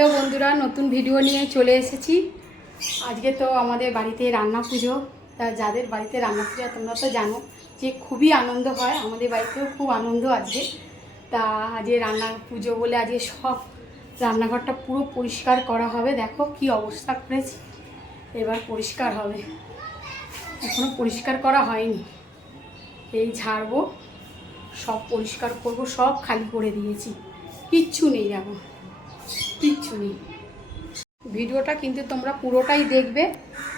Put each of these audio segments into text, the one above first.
Hello বন্ধুরা, নতুন video নিয়ে চলে এসেছি। আজকে তো আমাদের বাড়িতে রান্না পুজো। তা যাদের বাড়িতে রান্না পুজো তোমরা তো জানো যে খুবই আনন্দ হয়। আমাদের বাড়িতেও খুব আনন্দ আজকে। তা আজকে রান্না পুজো বলে আজকে সব রান্নাঘরটা পুরো পরিষ্কার করা হবে। দেখো কি অবস্থা করেছি, এবার পরিষ্কার হবে। এখনও পরিষ্কার করা হয়নি, এই ঝাড়বো, সব পরিষ্কার করব, সব খালি করে দিয়েছি, কিচ্ছু নেই, দেখো কিচ্ছু নেই। ভিডিওটা কিন্তু তোমরা পুরোটাই দেখবে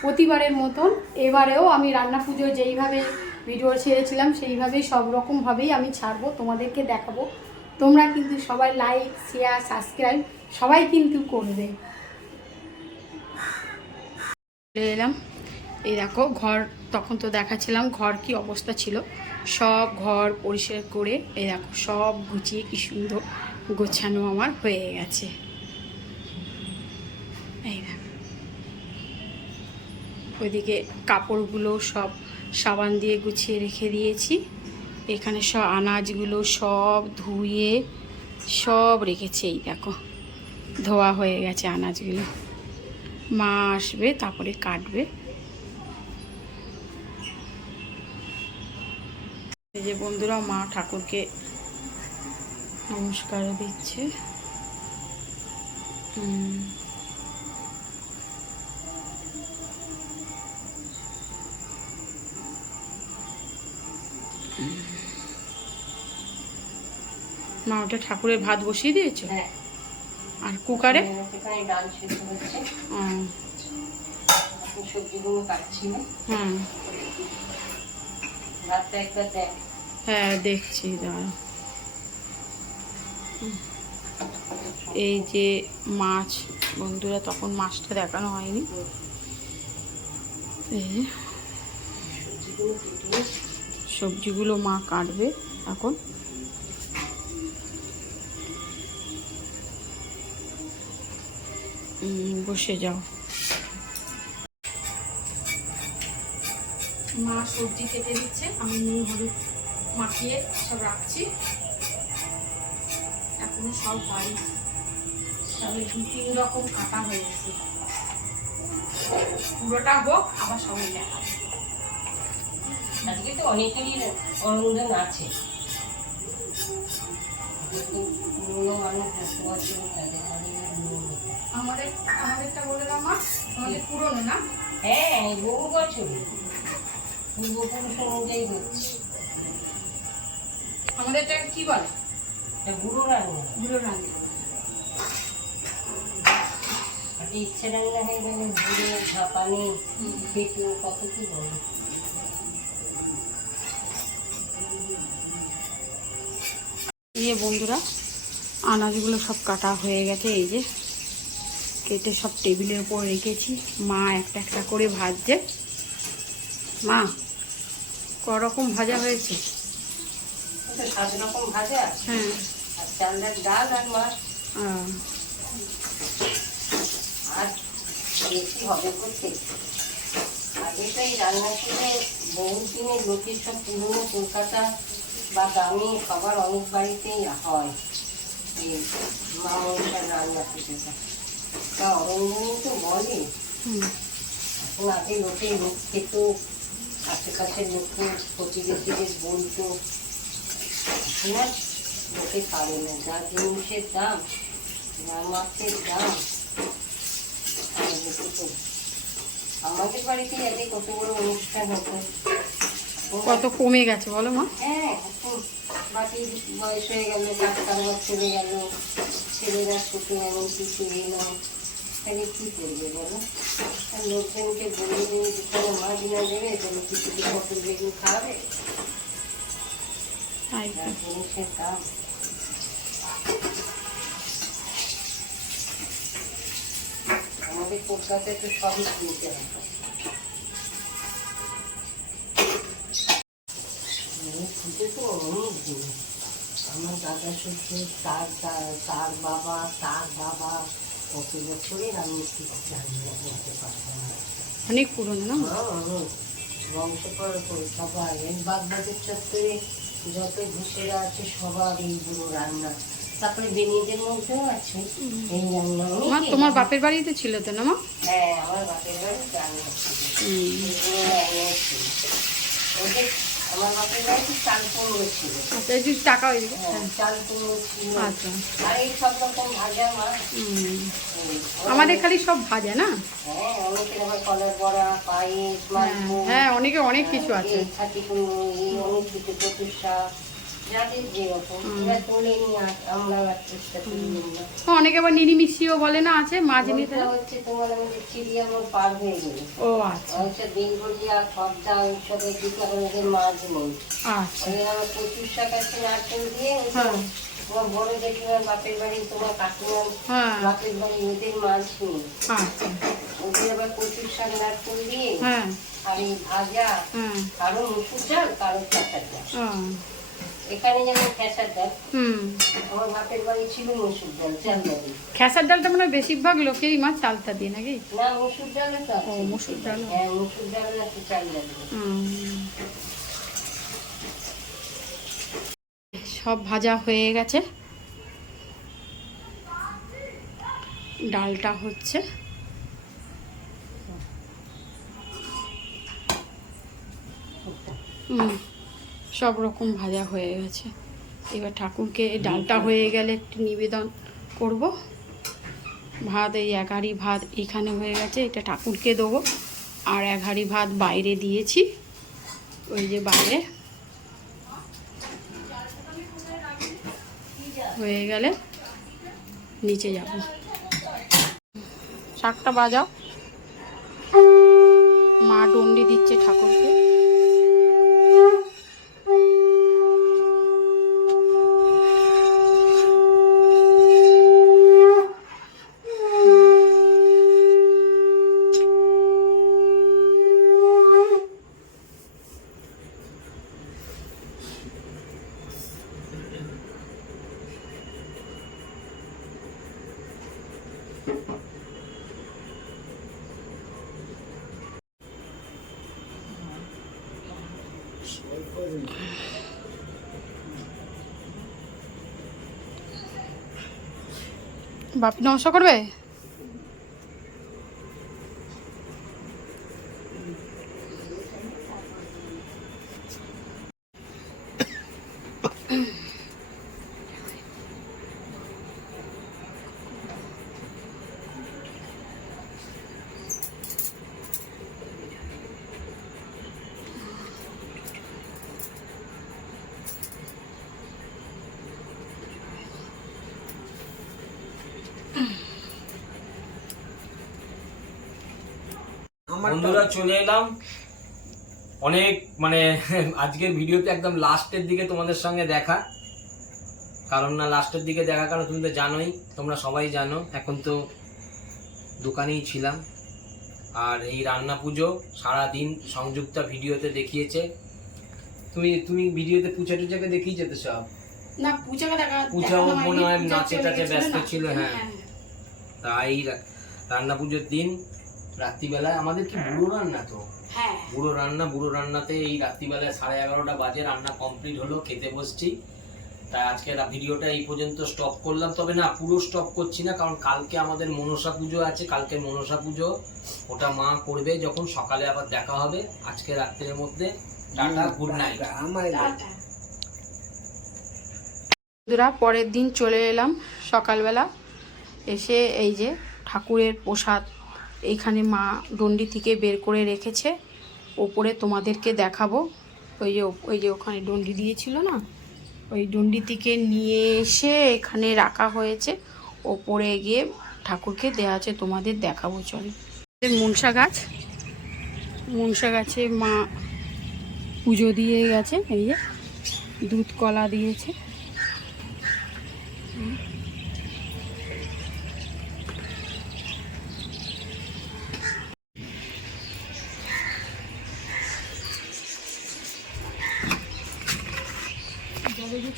প্রতিবারের মতন। এবারেও আমি রান্না পুজো যেইভাবে ভিডিও ছেড়েছিলাম সেইভাবেই সব রকমভাবেই আমি ছাড়বো, তোমাদেরকে দেখাবো। তোমরা কিন্তু সবাই লাইক শেয়ার সাবস্ক্রাইব সবাই কিন্তু করবে। এলাম, এই দেখো ঘর, তখন তো দেখাচ্ছিলাম ঘর কি অবস্থা ছিল। সব ঘর পরিষ্কার করে এই দেখো সব গুছিয়ে কি সুন্দর গোছানো আমার হয়ে গেছে। ওইদিকে কাপড়গুলো সব সাবান দিয়ে গুছিয়ে রেখে দিয়েছি। এখানে সব আনাজগুলো সব ধুয়ে সব রেখেছি। এই দেখো ধোয়া হয়ে গেছে আনাজগুলো। মা আসবে তারপরে কাটবে। এই যে বন্ধুরা, মা ঠাকুরকে নমস্কার দিচ্ছে। মা ওটা ঠাকুরের ভাত বসিয়ে দিয়েছে। হ্যাঁ। আর কুকারে ডাল সেদ্ধ হচ্ছে, সবজিগুলো কাটছি না। ভাতটা একবার দেখ। হ্যাঁ দেখছি, দাঁড়া। এই যে মাছ বন্ধুরা, তখন মাছটা দেখানো হয়নি। এই সবজিগুলো মা কাটবে এখন। বসে যাও। মা সবজি কেটে দিচ্ছে, আমি নুন হলুদ মাখিয়ে সব রাখছি। এখনো সব বাড়ি তবে 2-3 রকম কাটা হয়ে গেছে। পুরোটা হোক, আবার সবাই দেখাবো। আজকে তো অনেকেরই অনুমোদন আছে। আমাদেরটা বলে দাও মা, আমাদের পুরনো না? হ্যাঁ, বহু বছর পূর্বপুরুষ অনুযায়ী হচ্ছে। আমাদেরটা কি বলে? বুড়ো রান্না। বুড়ো রান্না। ইচ্ছে রান্না হয়ে গেলে বুড়ো ঝাপানি পেটু কত কি বলে। এই বন্ধুরা, আনাজগুলো সব কাটা হয়ে গেছে। এই যে কেটে সব টেবিলের উপর রেখেছি। মা একটা একটা করে ভাজছে। মা করকম ভাজা হয়েছে? 7 রকম ভাজা। হ্যাঁ, আর চালের ডাল আর মাছ। আর বেশি হবে করতে। আগে তো এই রান্না করে বহু দিনের লোকের সব পুরোনো কলকাতা বা গ্রামে সবার অনেক বাড়িতেই হয় এই মা মনসার রান্না পুজোটা। তা অরঞ্জনী তো বলে এখন আগে লোকে লোক খেত, আশেপাশের লোককে প্রতিবেশীদের বলতো। এখন আর লোকে পারে না, যা জিনিসের দাম, যা মাছের দাম। আমাদের বাড়িতে আগে কত বড় অনুষ্ঠান হতো, কত কমে গেছে বলো মা। হ্যাঁ, বাকি বয়স হয়ে গেল, কাজকারবার চলে গেল, ছেলেরা ছোট এমন কিছু এলাম, তাহলে কি করবে বলো? আর লোকজনকে বলে দিয়ে যেখানে মাছ না দেবে তাহলে কিছু পটল বেগুন খাওয়াবে। জিনিসের দাম। আমাদের কলকাতায় তো সবই কিনতে হবে। আমার দাদা শ্বশুর, তার বাবা, কত বছরের আমি একটু জানি না, বলতে পারতাম না। অনেক পুরনো না? বংশ পরম্পরা সবাই এই বাগবাজার চত্বরে যত ঘুষেরা আছে সবার এই বুড়ো রান্না তারপরে বেনিদের মধ্যেও আছে এই রান্না। তোমার বাপের বাড়িতে ছিল তো না মা? হ্যাঁ, আমার বাপের বাড়ি রান্না ছিল। ওদের আমার বাপের বাড়িতে চাল কুমড়ো ছিল। আচ্ছা, এই যে টাকা হয়ে যাবে। চাল কুমড়ো ছিল। আচ্ছা, আর এই সব রকম ভাজা মাছ। আমাদের খালি সব ভাজা না? হ্যাঁ, অনেকের আবার কলার বড়া, পায়েস, মালপো। হ্যাঁ, অনেকে অনেক কিছু আছে। ছাতি কুমড়ো, এই অনেক কিছু, কচুর শাক, যাদের যেরকম। এরা তোলে নি, আমরা চেষ্টা করি না। অনেকে আবার নিরিমিষিও বলে না, আছে মাছ নিতে। হচ্ছে তোমার আমাদের চিড়িয়ামোড় পার হয়ে গেলে। ও আচ্ছা। ওইসব বেঙ্গলিয়া, খবদা, ওইসবের দিকে আমাদের মাছ নেই। আচ্ছা। ওই আমার কচুর শাক আছে নারকেল দিয়ে। তোমার বড় জেঠিমার বাপের বাড়ি, তোমার কাকিমার বাপের বাড়ি, ওদের মাছ নেই। আচ্ছা। ওদের আবার কচুর শাক নারকেল দিয়ে, হ্যাঁ, আর এই ভাজা, কারো মুসুর ডাল, কারো খেসার ডাল। এখানে যেমন খেসার ডাল, আমার বাপের বাড়ি ছিল মুসুর ডাল, চালটা দিয়ে। খেসার ডালটা মানে বেশিরভাগ লোকেরই মাছ চালটা দিয়ে নাকি? না, মুসুর ডাল তো আছে। ও, মুসুর ডাল। হ্যাঁ, মুসুর ডাল নাকি চালটা দিয়ে। সব ভাজা হয়ে গেছে, ডালটা হচ্ছে। সব রকম ভাজা হয়ে গেছে। এবার ঠাকুরকে ডালটা হয়ে গেলে একটু নিবেদন করব। ভাত, এই 1 হাঁড়ি ভাত এখানে হয়ে গেছে, এটা ঠাকুরকে দেবো। আর 1 হাঁড়ি ভাত বাইরে দিয়েছি, ওই যে বাইরে। হয়ে গেলে নিচে যাব। শাকটা বাজাও, মা ডন্ডি দিচ্ছে ঠাকুরকে। বাপি নমস্কার করবে। বন্ধুরা চলে এলাম অনেক মানে আজকের ভিডিওতে একদম লাস্টের দিকে তোমাদের সঙ্গে দেখা। কারণ না লাস্টের দিকে দেখা, কারণ তুমি তো জানোই, তোমরা সবাই জানো, এখন তো দোকানেই ছিলাম। আর এই রান্না পুজো সারাদিন সংযুক্তা ভিডিওতে দেখিয়েছে। তুমি ভিডিওতে পূজা টুজাকে দেখিয়েছে তো সব? না, পূজাও মনে হয় নাচে টাচে ব্যস্ত ছিল। হ্যাঁ, তাই রান্না পুজোর দিন রাত্রিবেলায় আমাদের কি বুড়ো রান্না, তো বুড়ো রান্নাতে এই রাত্রিবেলায় 11:30 বাজে রান্না কমপ্লিট হলো, খেতে বসছি। তাই আজকে ভিডিওটা এই পর্যন্ত স্টপ করলাম। তবে না, পুরো স্টপ করছি না, কারণ কালকে আমাদের মনসা পুজো আছে। কালকে মনসা পুজো, ওটা মা করবে যখন, সকালে আবার দেখা হবে। আজকে রাত্রের মধ্যে টাটা, গুড নাইট। বন্ধুরা, পরের দিন চলে এলাম সকালবেলা। এসে এই যে ঠাকুরের প্রসাদ এইখানে মা ডন্ডি থেকে বের করে রেখেছে, ওপরে তোমাদেরকে দেখাবো। ওই যে ওখানে ডন্ডি দিয়েছিল না, ওই ডন্ডি থেকে নিয়ে এসে এখানে রাখা হয়েছে। ওপরে গিয়ে ঠাকুরকে দেওয়া আছে, তোমাদের দেখাবো। চলে মনসা গাছে মা পুজো দিয়ে গেছে। এই যে দুধ কলা দিয়েছে।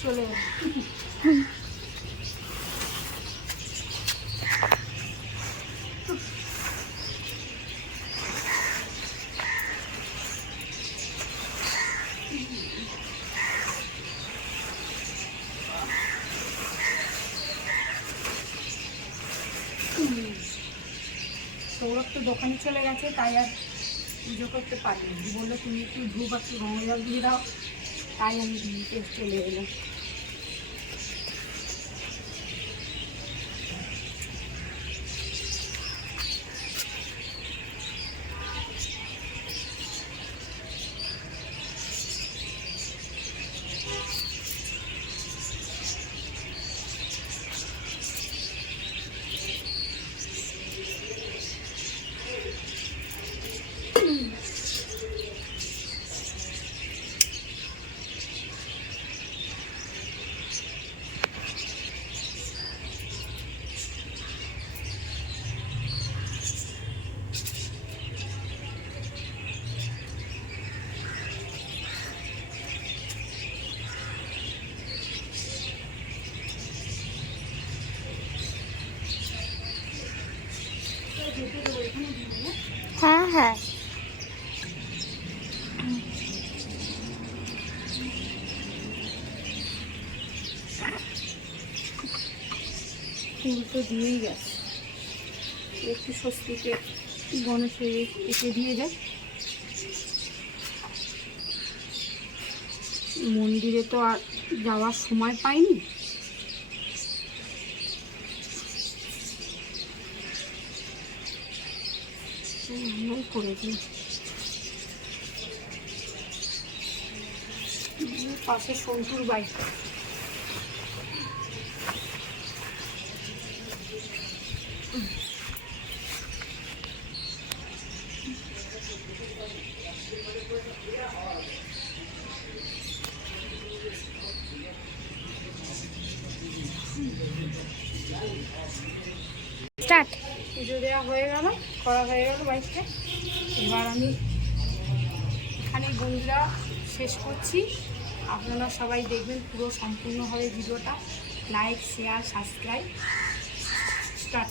চলে সৌরভ তো দোকানে চলে গেছে, তাই আর পুজো করতে পারিনি। বললো তুমি একটু ধূপ আর একটু গঙ্গা জল দিয়ে দাও, তাই আমি দিতে চলে এলাম। হ্যাঁ হ্যাঁ ফুল তো দিয়েই গেছে, একটু স্বস্তিতে গণেশের এঁকে দিয়ে যায়। মন্দিরে তো আর যাওয়ার সময় পাইনি, আমরাই করেছি। পাশে সন্তুর বাড়ি, স্টার্ট। পুজো দেওয়া হয়ে গেল, করা হয়ে গেল বাড়িতে। এবার আমি এখানে বন্ধুরা শেষ করছি। আপনারা সবাই দেখবেন পুরো সম্পূর্ণভাবে ভিডিওটা, লাইক শেয়ার সাবস্ক্রাইব, স্টার্ট।